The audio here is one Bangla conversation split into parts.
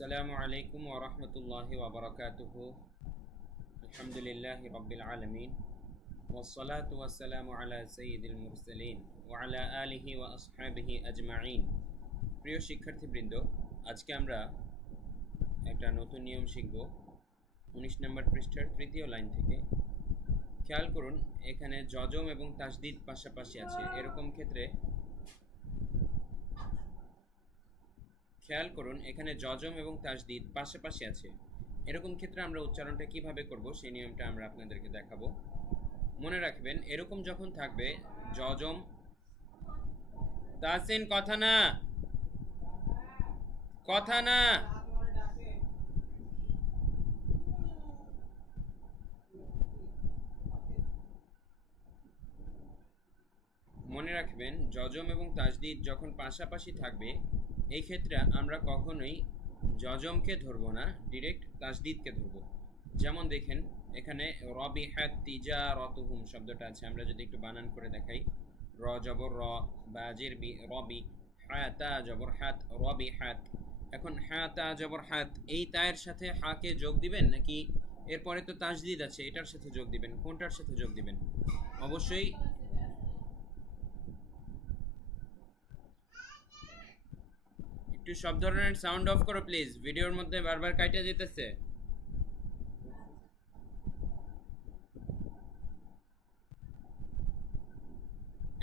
আসসালামু আলাইকুম ওয়া রাহমাতুল্লাহি ওয়া বারাকাতুহু। আলহামদুলিল্লাহি রাব্বিল আলামিন ওয়াসসালাতু ওয়াসসালামু আলা সাইয়্যিদিল মুরসালিন ওয়া আলা আলিহি ওয়া আসহাবিহি আজমাইন। প্রিয় শিক্ষার্থীবৃন্দ, আজকে আমরা একটা নতুন নিয়ম শিখব 19 নম্বর পৃষ্ঠার তৃতীয় লাইন থেকে। খেয়াল করুন, এখানে যজম এবং তাসদিদ পাশাপাশি আছে। এরকম ক্ষেত্রে খেয়াল করুন, এখানে যজম এবং তাসদিদ পাশাপাশি আছে। এরকম ক্ষেত্রে আমরা উচ্চারণটা কিভাবে করব সেই নিয়মটা আমরা আপনাদেরকে দেখাবো। মনে রাখবেন, এরকম যখন থাকবে যজম, তাসিন কথা না কথা না মনে রাখবেন, যজম এবং তাসদিদ যখন পাশাপাশি থাকবে এই ক্ষেত্রে আমরা কখনোই যজমকে ধরবো না, ডিরেক্ট তাসদিদকে ধরবো। যেমন দেখেন, এখানে রবিহাত তিজারাতুহুম শব্দটা আছে। আমরা যদি একটু বানান করে দেখাই, র জবর র, বাজের বি, রবি, হাতা জবর হাত, রবিহাত। এখন হাতা জবর হাত, এই তায়ের সাথে হাকে যোগ দিবেন নাকি এরপরে তো তাসদিদ আছে এটার সাথে যোগ দিবেন? কোনটার সাথে যোগ দিবেন? অবশ্যই একটু সব ধরনের সাউন্ড অফ করো প্লিজ, ভিডিওর মধ্যে বারবার কাইটা যেতেছে।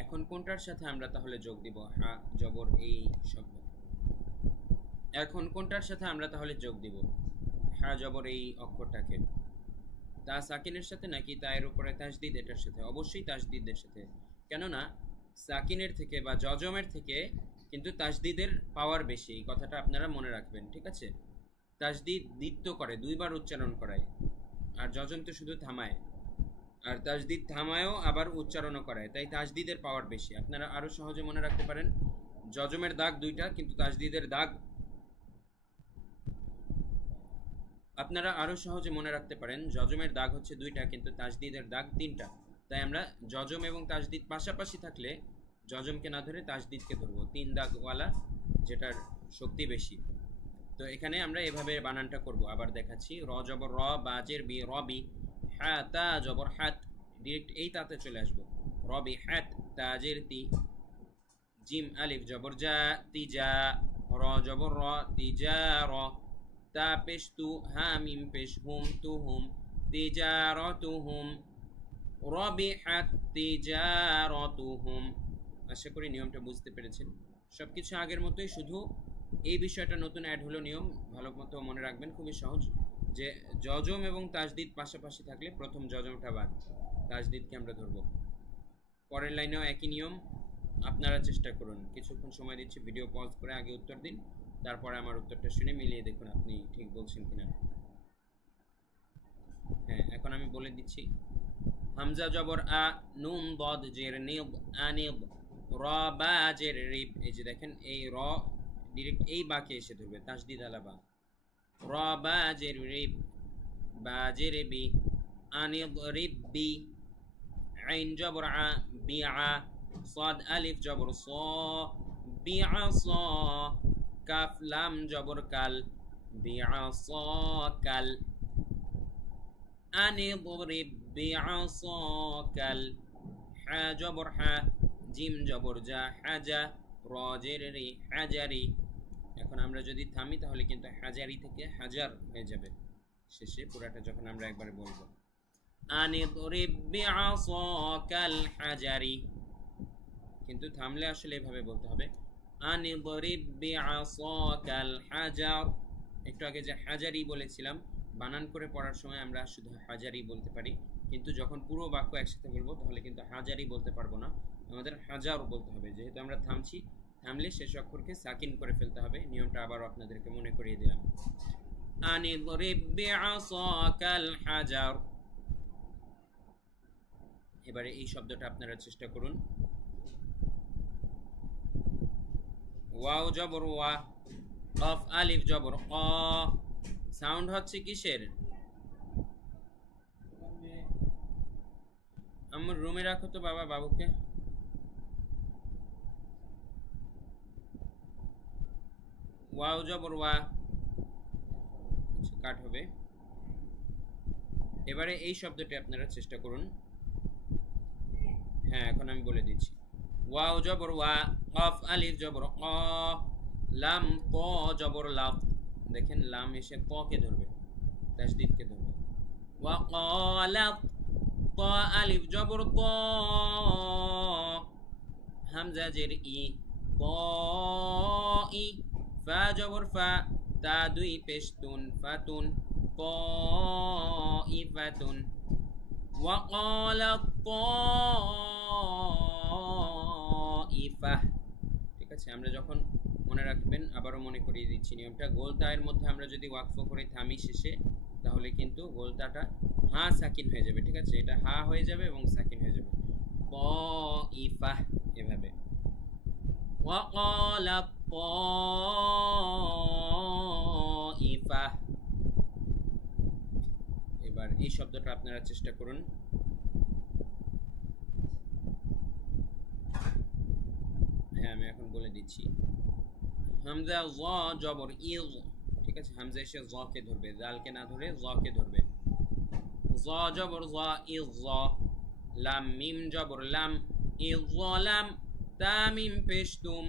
এখন কোনটার সাথে আমরা তাহলে যোগ দিব? হা জবর এই শব্দ। এখন কোনটার সাথে আমরা তাহলে যোগ দিব? হা জবর এই অক্ষরটাকে। তা সাকিনের সাথে নাকি তায়ের উপরে তাসদিদ এটার সাথে? অবশ্যই তাসদিদের সাথে। কেননা সাকিনের থেকে বা যজমের থেকে কিন্তু তাসদিদের পাওয়ার বেশি, এই কথাটা আপনারা মনে রাখবেন, ঠিক আছে? তাসদিদ দ্বিত্ব করে, দুইবার উচ্চারণ করায়, আর যজম তো শুধু থামায়। আর তাসদিদ থামায়ও আবার উচ্চারণও করায়, তাই তাসদিদের পাওয়ার বেশি। আপনারা আরো সহজে মনে রাখতে পারেন, যজমের দাগ দুইটা কিন্তু তাসদিদের দাগ, আপনারা আরো সহজে মনে রাখতে পারেন যজমের দাগ হচ্ছে দুইটা কিন্তু তাসদিদের দাগ তিনটা। তাই আমরা যজম এবং তাসদিদ পাশাপাশি থাকলে যজমকে না ধরে তাসদিদকে ধরবো, তিন দাগওয়ালা, যেটার শক্তি বেশি। তো এখানে আমরা এভাবে বানানটা করব। আবার দেখাচ্ছি, র জবর র, বাজের বি, রবি, হ্যাঁ তা জবর হাত, ডিরেক্ট এই তাতে চলে আসবো, রবি হাত, তাজের তি, জিম আলিফ জবর যা, তিজা, র জবর র, তিজা র, তা পেশ তু, হা মিম পেশ হুম, তু হুম, তিজারাতুহুম, রবিহাত তিজারাতুহুম। আশা করি নিয়মটা বুঝতে পেরেছেন। সবকিছু আগের মতোই, শুধু এই বিষয়টা নতুন অ্যাড হলো নিয়ম, ভালো মতো মনে রাখবেন। খুবই সহজ, যে যজম এবং তাসদিদ পাশাপাশি থাকলে প্রথম যজমটা বাদ, তাসদিদকে আমরা ধরবো। পরের লাইনেও একই নিয়ম, আপনারা চেষ্টা করুন। কিছুক্ষণ সময় দিচ্ছি, ভিডিও পজ করে আগে উত্তর দিন, তারপরে আমার উত্তরটা শুনে মিলিয়ে দেখুন আপনি ঠিক বলছেন কিনা। হ্যাঁ, এখন আমি বলে দিচ্ছি, হামজা জবর আ, নুন দদ জের নিদ, আনিদ, র বা জের রিব। এই যে দেখেন, এই র ডিরেক্ট এই বাকে এসে ধরবে, তাসদিদ আলা বা। র বা জের রিব, বা জের বি, আনিদ রিব বি, আইন জবর আ, বিআ, صاد আলিফ জবর স, বিআ স, কাফ লাম জবর কাল, বিআ স কাল, আনিদরিব বিআসাকাল, হা জবর হা, জিম জবর জা, হাজা, র জের রি, হাজারি। এখন আমরা যদি থামি তাহলে কিন্তু হাজারি থেকে হাজার হয়ে যাবে শেষে, পুরাটা যখন আমরা একবারে বলবো, আনিদরিব বিআসাকাল হাজারি। কিন্তু থামলে আসলে এভাবে বলতে হবে, আনিদরিব বিআসাকাল হাজার। একটু আগে যে হাজারি বলেছিলাম, বানান করে পড়ার সময় আমরা শুধু হাজারি বলতে পারি, কিন্তু যখন পুরো বাক্য একসাথে বলবো তাহলে কিন্তু হাজারি বলতে পারবো না, আমাদের হাজার বলতে হবে। যেহেতু আমরা থামছি, থামলে শেষ অক্ষরকে সাকিন করে ফেলতে হবে। নিয়মটা আবারও আপনাদেরকে মনে করিয়ে দিলাম, আনিদরিব বিআসাকাল হাজার। এবারে এই শব্দটা আপনারা চেষ্টা করুন, ওয়াও জবর ওয়া, কফ আলিফ জবর অ, সাউন্ড হচ্ছে কিসের? আমার রুমে রাখো তো বাবা, বাবুকে। ওয়াও জবর ওয়া, কাট হবে। এবারে এই শব্দটি আপনারা চেষ্টা করুন। হ্যাঁ, এখন আমি বলে দিচ্ছি। ওয়াও জবর ওয়া, কফ আলিফ জবর ক, লাম ক জবর লাফ। দেখেন লাম এসে ক কে ধরবে, তাসদীদকে ধরবে। ওয়া ক্বালাত, ত আলিফ জবর ত, হামজা জের ই, ত ই, ফা জবর ফা, তা দুই পেশতুন, ফাতুন, ত ই ফাতুন। ওয়াকালাত তাইফা। ঠিক আছে, আমরা যখন মনে রাখবেন, আবারও মনে করিয়ে দিচ্ছি নিয়মটা। গোলতায়ের মধ্যে আমরা যদি ওয়াকফ করে থামি শেষে, তাহলে কিন্তু গোলতাটা হা সাকিন হয়ে যাবে। ঠিক আছে, এটা হা হয়ে যাবে এবং সাকিন হয়ে যাবে। তাইফা এভাবে। ওয়াকালাত তাইফা। এবার এই শব্দটা আপনারা চেষ্টা করুন। হ্যাঁ, আমি এখন বলে দিচ্ছি। হামজা জ জবর ইজ। ঠিক আছে, হামজা এসে জ কে ধরবে, দালকে না ধরে জ কে ধরবে। জ জবর জ ইজ জ। লাম মিম জবর লাম ইজ লাম, তা মিম পেশতুম,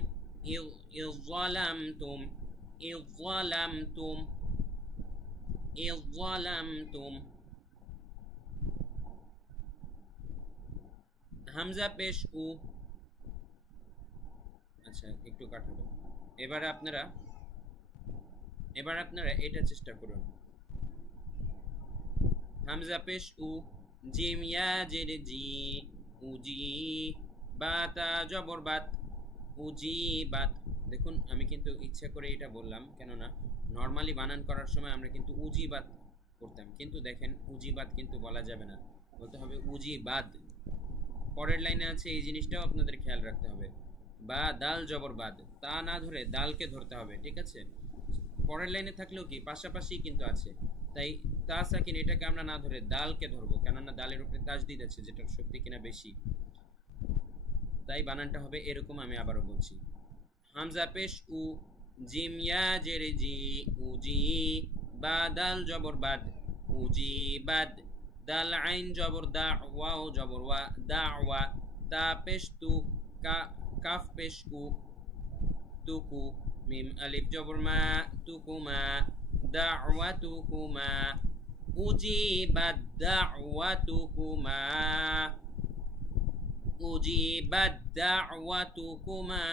ইজ যালামতুম, ইজ যালামতুম, ইজ যালামতুম। হামজা পেশ উ। আচ্ছা, একটু কাটাবো। এবার আপনারা এটা চেষ্টা করুন। হামজা পেশ উ, জিম ইয়া জের জি, উজি, বাতা জবর বাত, উজি বাত। দেখুন, আমি কিন্তু ইচ্ছা করে এটা বললাম, কেননা নর্মালি বানান করার সময় আমরা কিন্তু উজি বাত করতাম, কিন্তু দেখেন উজি বাত কিন্তু বলা যাবে না, বলতে হবে উজি বাদ। পরের লাইনে আছে, এই জিনিসটাও আপনাদের খেয়াল রাখতে হবে। বা দাল জবর বাদ, তা না ধরে দালকে ধরতে হবে। ঠিক আছে, পরের লাইনে থাকলেও কি পাশাপাশি কিন্তু আছে, তাই তা সাকিন এটাকে আমরা না ধরে দালকে ধরবো, কেননা দালের উপরে তাসদিদ আছে, যেটার শক্তি কিনা বেশি। তাই বানানটা হবে এরকম। আমি আবারও বলছি। হামজা পেশ উ, জিম ইয়া জের জি, উজি, বা দাল জবর বাদ, উজি বাদ, দাল আইন জবর দা, ওয়াও জবর ওয়া, দা ওয়া, তা পেশ তু, কাফ পেশ কু, তুকু, মিম আলিফ জবর মা, তুকুমা, দাওয়াতুকুমা, উজিবাদ দাওয়াতুকুমা, উজিবাদ দাওয়াতুকুমা।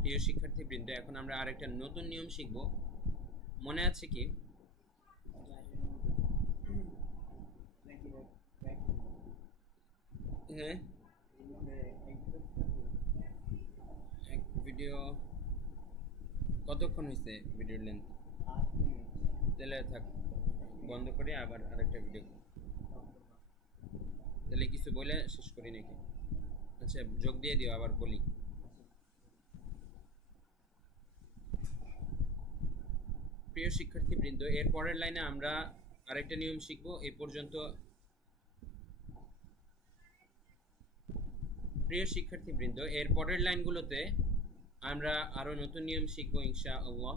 প্রিয় শিক্ষার্থীবৃন্দ, এখন আমরা আরেকটা নতুন নিয়ম শিখব। মনে আছে কি? হ্যাঁ, ভিডিও কতক্ষণ হয়েছে? ভিডিওর লেন্থ তাহলে থাক, বন্ধ করে আবার আরেকটা ভিডিও। তাহলে কিছু বলে শেষ করি নাকি? আচ্ছা, যোগ দিয়ে দিও, আবার বলি। প্রিয় শিক্ষার্থীবৃন্দ, এর পরের লাইনে আমরা আরেকটা নিয়ম শিখব। এই পর্যন্ত প্রিয় শিক্ষার্থীবৃন্দ, এর পরের লাইনগুলোতে আমরা আরও নতুন নিয়ম শিখব ইনশাআল্লাহ।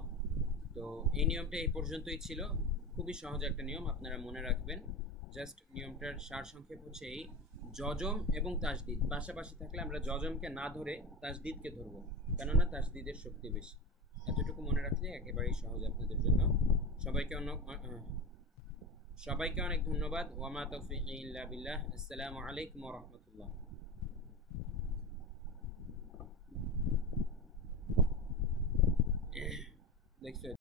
তো এই নিয়মটা এই পর্যন্তই ছিল। খুবই সহজ একটা নিয়ম, আপনারা মনে রাখবেন। জাস্ট নিয়মটার সারসংক্ষেপ হচ্ছে এই: যজম এবং তাসদিদ পাশাপাশি থাকলে আমরা যজমকে না ধরে তাসদিদকে ধরবো, কেননা তাসদিদের শক্তি বেশি। এতটুকু মনে রাখলে একেবারেই সহজ আপনাদের জন্য। সবাইকে অনেক ধন্যবাদ। ওয়ামা তৌফিক ইল্লা বিল্লাহ। আসসালামু আলাইকুম ওয়া রাহমাতুল্লাহ। দেখছো?